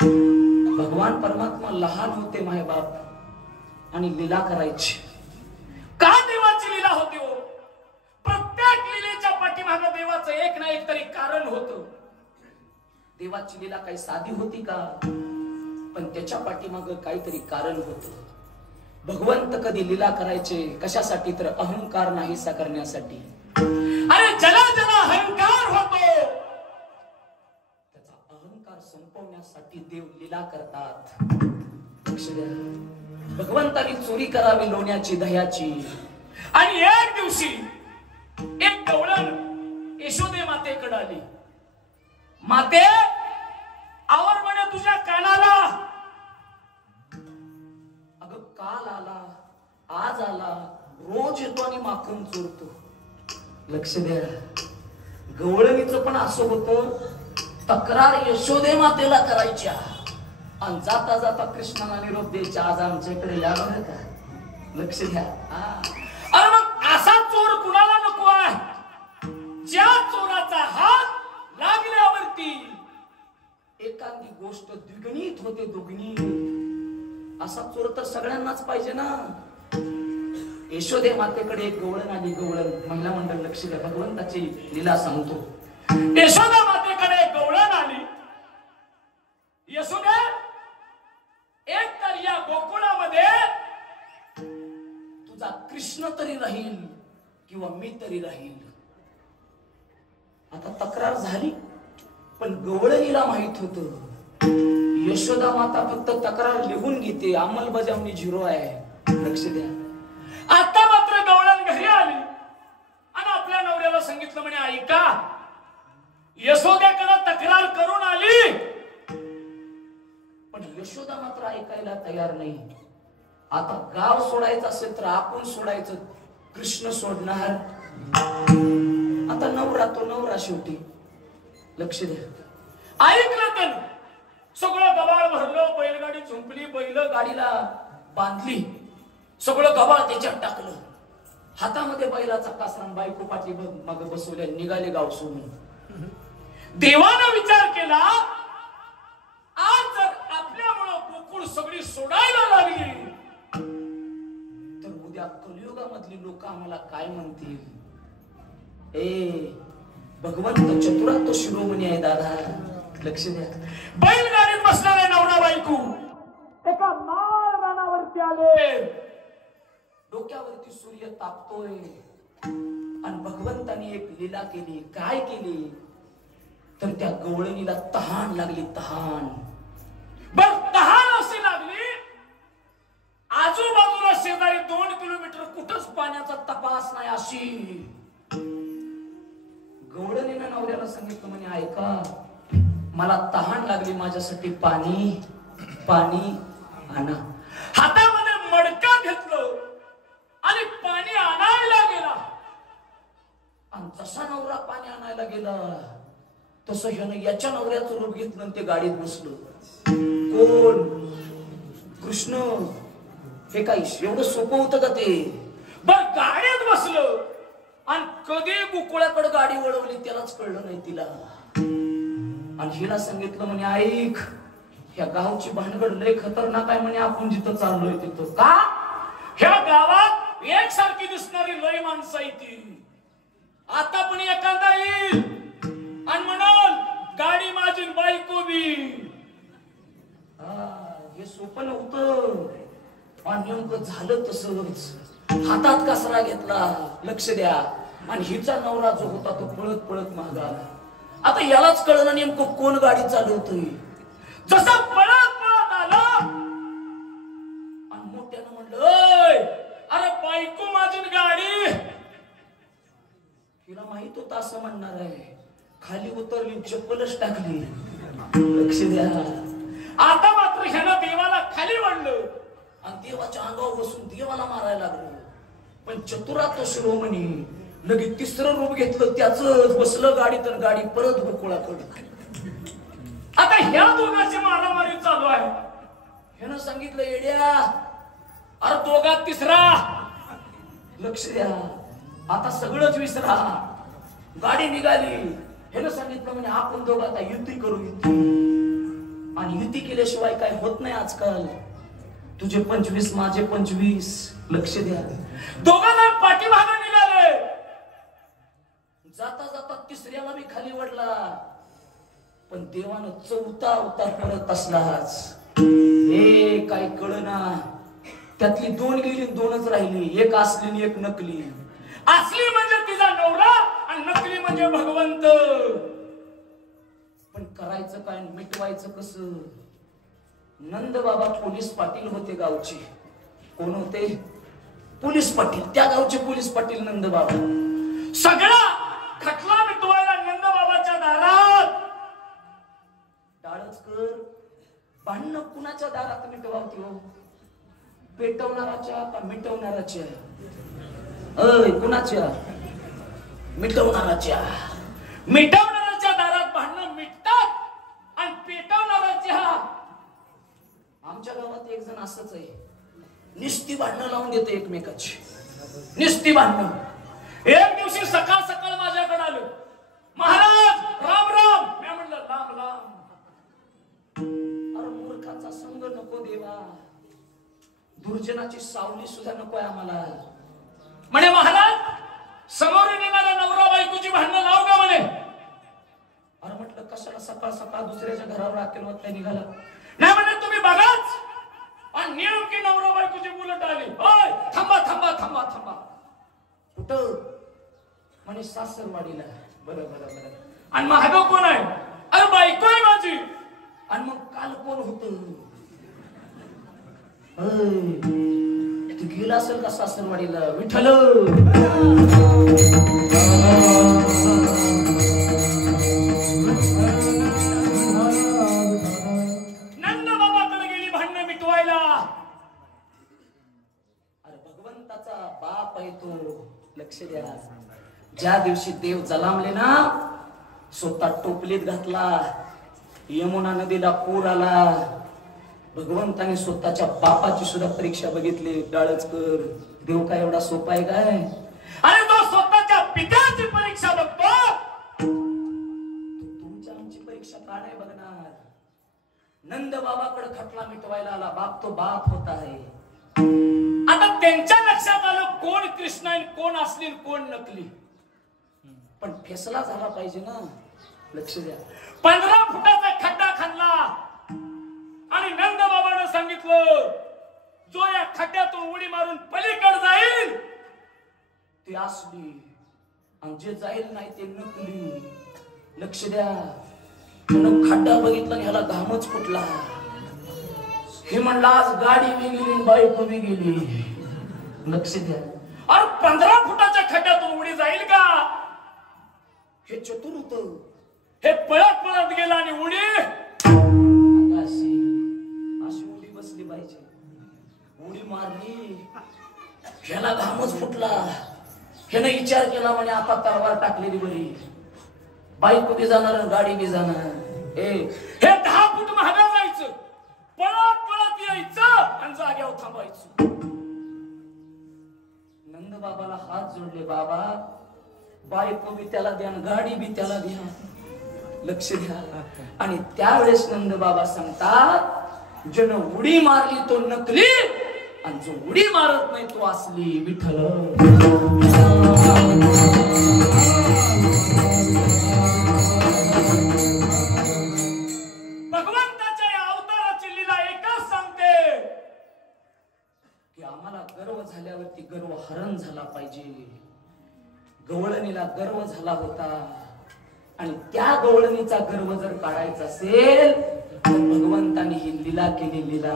भगवान परमात्मा लहान होते मायबाप आणि लीला करायची. का देवाची लीला होती हो? प्रत्येक लीलेच्या पाठीमागे देवाचं एक ना एक तरी कारण होतं. देवाची लीला काही साधी होती का? पण त्याच्या पाठीमागे काहीतरी कारण होतं. भगवंत कधी लीला करायचे कशासाठी? तर अहंकार नाहीसा करण्यासाठी. अरे ज्याला ज्याला अहंकार होतो त्याचा अहंकार संपवण्यासाठी देव लीला करतात. भगवंतानी चोरी करावी लोण्याची दह्याची. आणि एक दिवशी एक गवळण यशोदे मातेकडे आली. माते, आवर म्हणे तुझ्या कानाला. अगं काल आला, आज आला, रोज येतो आणि माखन चोरतो. लक्ष द्या, गवळणीचं पण असं होतं, तक्रार यशोदे मातेला करायच्या आणि जाता जाता कृष्णाला निरोप द्यायचा, आज आमच्याकडे या बरं का. लक्ष द्या. अरे मग असा चोर कुणाला नको आहे? ज्या चोराचा हात लागल्यावरती एखादी गोष्ट द्विगुणित होते, दुगणित. असा चोर तर सगळ्यांनाच पाहिजे ना. यशोदे मातेकडे एक गवळण आली. गवळण, महिला मंडळ लक्ष द्या, भगवंताची लीला सांगतो. यशोदा मातेकडे एक गवळण आली. यशोदे, एक तर या गोकुळामध्ये तुझा कृष्ण तरी राहील किंवा मी तरी राहील. आता तक्रार झाली, पण गवळणीला माहित होतं यशोदा माता फक्त तक्रार लिहून घेते, अंमलबजावणी 0 आहे. लक्ष द्या. आता मात्र गवळण घरी आली आणि आपल्या नवऱ्याला सांगितलं म्हणे, ऐका, यशोद्याकडे तक्रार करून आली. पण यशोदा मात्र ऐकायला तयार नाही. आता गाव सोडायचं असेल तर आपण सोडायचं, कृष्ण सोडणार. आता नवरा तो नवरा शेवटी. लक्ष द्या. ऐकलं त्यानं, सगळं गबाळ भरलं, बैलगाडी झुंपली, बैल गाडीला बांधली, सगळं गबाळ त्याच्यात टाकलं. हातामध्ये बैलाचा कासरा, बायको पाठी मग बसवल्या, निघाले गाव सोडून. देवानं विचार केला, आज जर आपल्यामुळं गोकुळ सगळी सोडायला लागली तर उद्या कलियुगामधली लोक आम्हाला काय म्हणतील? भगवंत चतुरात शिरोमणी आहे दादा. लक्ष द्या. बैलगाडीत बसणारे नवरा बायको एका माळ रानावरती आले. डोक्यावरती सूर्य तापतोय आणि भगवंतानी एक लीला केली. काय केली? तर त्या गवळणीला तहान लागली. तहान अशी लागली, आजूबाजूला शेजारी 2 किलोमीटर कुठंच पाण्याचा तपास नाही. अशी गवळणीनं नवऱ्याला सांगितलं म्हणे, ऐका, मला तहान लागली, माझ्यासाठी पाणी पाणी आणा. हातामध्ये मडका घेतलं आणि पाणी आणायला गेला. आणि जसा नवरा पाणी आणायला गेला तसं ह्यानं याच्या नवऱ्याचं रूप घेतलं आणि ते गाडीत बसलं. कोण? कृष्ण. हे काही एवढं सोपं होतं का ते? बर, गाडीत बसलं आणि कधी गोकुळाकडे गाडी वळवली त्यालाच कळलं नाही तिला. आणि हिला सांगितलं म्हणे, ऐक, ह्या गावची भानगड लय खतरनाक आहे म्हणे, आपण जिथं चाललोय तिथं. का? ह्या गावात एकसारखी दिसणारी लय माणसं आहे ती. आता पण एखादा येईल आणि म्हणाल, गाडी माझी, बायको बी. हे सोपं नव्हतं आणि नेमकं झालं तसंच. हातात कासरा घेतला. लक्ष द्या. आणि हिचा नवरा जो होता तो पळत पळत मागा. आता यालाच कळलं नेमकं कोण गाडी चालवतोय. जसा पळत पळत आला आणि मोठ्यानं म्हणलं, अरे बायको माझी गाडी. हिला माहित होतं असं म्हणणार आहे. खाली उतरली, चप्पलच टाकली. लक्ष द्या. आता मात्र ह्यानं देवाला खाली वाढलं आणि देवाच्या अंगावर बसून देवाला मारायला लागलं. पण चतुरात शिरोमणी लगेच तिसरं रूप घेतलं, त्याच बसलं गाडीत आणि गाडी परत गोकुळाकडे. आता ह्या दोघांची मारामारी चालू आहे. ह्यानं सांगितलं, येड्या, अरे दोघात तिसरा. लक्ष द्या. आता सगळंच विसरा. गाडी निघाली. ह्यानं सांगितलं म्हणजे आपण दोघं आता युद्ध करू. युद्ध आणि युती केल्याशिवाय काय होत नाही आजकाल. तुझे 25 माझे 25. लक्ष द्या. दोघांना पाठीमागे निघाले. जाता जाता तिसऱ्याला बी खाली वडला. पण देवानं चौथा अवतार परत असलाच. हे काय कळना. त्यातली 2 गेली 2च राहिली. एक असली आणि एक नकली. असली म्हणजे तिचा नवरा आणि नकली म्हणजे भगवंत. पण करायचं काय, मिटवायचं कसं? नंद बाबा पोलीस पाटील होते गावचे. कोण होते? पोलीस पाटील. त्या गावचे पोलीस पाटील नंद बाबा. सगळा खटला मिटवायला नंद बाबाच्या दारात. डाळचकर भांडण कुणाच्या दारात मिटवावती हो? पेटवणाराच्या का मिटवणाराच्या? कुणाच्या? मिटवणाराच्या. मिटवणाराच्या दारात भांडण मिटतात आणि पेटवणाराच्या. आमच्या गावात एक जण असंच आहे. निस्ती भांडणं लावून देते एकमेकाची. निस्ती भांडणं. एक दिवशी सकाळ सकाळ माझ्याकडे आलो. महाराज राम राम. मी म्हणलं राम राम. अरे मूर्खाचा संग नको देवा. दुर्जनाची सावली सुद्धा नको आहे आम्हाला. म्हणे महाराज समोर येणाऱ्या नवरा बायकोची भांडणं लावू का म्हणे. अरे म्हटलं कशाला सकाळ सकाळ दुसऱ्याच्या घरावर आकेल होत निघाला. नाही म्हणे तुम्ही बघाच. आणि नेमकी नवरा बायकोची बुलट आली. ओय थांबा थांबा थांबा थांबा. कुठं? म्हणे सासरवाडीला. बरं बरं बरं. आणि महाग कोण आहे? अरे बायको आहे माझी. आणि मग काल कोण होत? तू गेला असेल का सासरवाडीला? विठ्ठल. नंद बाबाकडे गेली भांडणं मिटवायला. अरे भगवंताचा बाप आहे तो. लक्ष द्या. ज्या दिवशी देव जलामले ना, स्वतः टोपलीत घातला. यमुना नदीला पूर आला. भगवंताने स्वतःच्या बापाची सुद्धा परीक्षा बघितली. डाळचकर देव काय एवढा सोपा आहे काय? अरे तो स्वतःच्या पित्याची परीक्षा बघतो. तुमच्या आमची परीक्षा का नाही बघणार? नंद बाबाकडे खटला मिटवायला आला. बाप तो बाप होता आहे. आता त्यांच्या लक्षात आलं कोण कृष्ण आहे, कोण असली, कोण नकली. पण फैसला झाला पाहिजे ना. लक्ष द्या. 15 फुटाचा खड्डा खाल्ला आणि नंद बाबाने सांगितलं जो या खड्ड्यातून उडी मारून पलीकडे जाईल ती असली आणि जे जाईल नाही ते नकली. लक्ष द्या. खड्डा बघितला आणि ह्याला घामच फुटला. हे म्हणलं आज गाडी बी गेली बायको बी गेली. लक्ष द्या. अरे 15 फुटाच्या खड्ड्यातून उडी जाईल का? हे चतुर होत. हे पळत पळत गेला आणि उडी अशी उडी बसली पाहिजे. उडी मारली. ह्याला घामच फुटला. ह्यानं विचार केला म्हणे आता तलवार टाकलेली बरी. बाईक बी जाणार गाडी बी जाणार. हे 10 फूट महागा जायचं. पळत पळत यायचं आणि जाग्यावर थांबायचं. नंद बाबाला हात जोडले. बाबा बायको बी त्याला द्या, गाडी बी त्याला द्या. लक्ष द्या. आणि त्यावेळेस नंद बाबा सांगतात जन उडी मारली तो नकली आणि जो उडी मारत नाही तो असली. विठ्ठल. भगवंताच्या या अवताराची लीला एकच सांगते की आम्हाला गर्व झाल्यावरती गर्व हरण झाला पाहिजे. गवळणीला गर्व झाला होता आणि त्या गवळणीचा गर्व जर काढायचा असेल तर भगवंताने ही लीला केली. लीला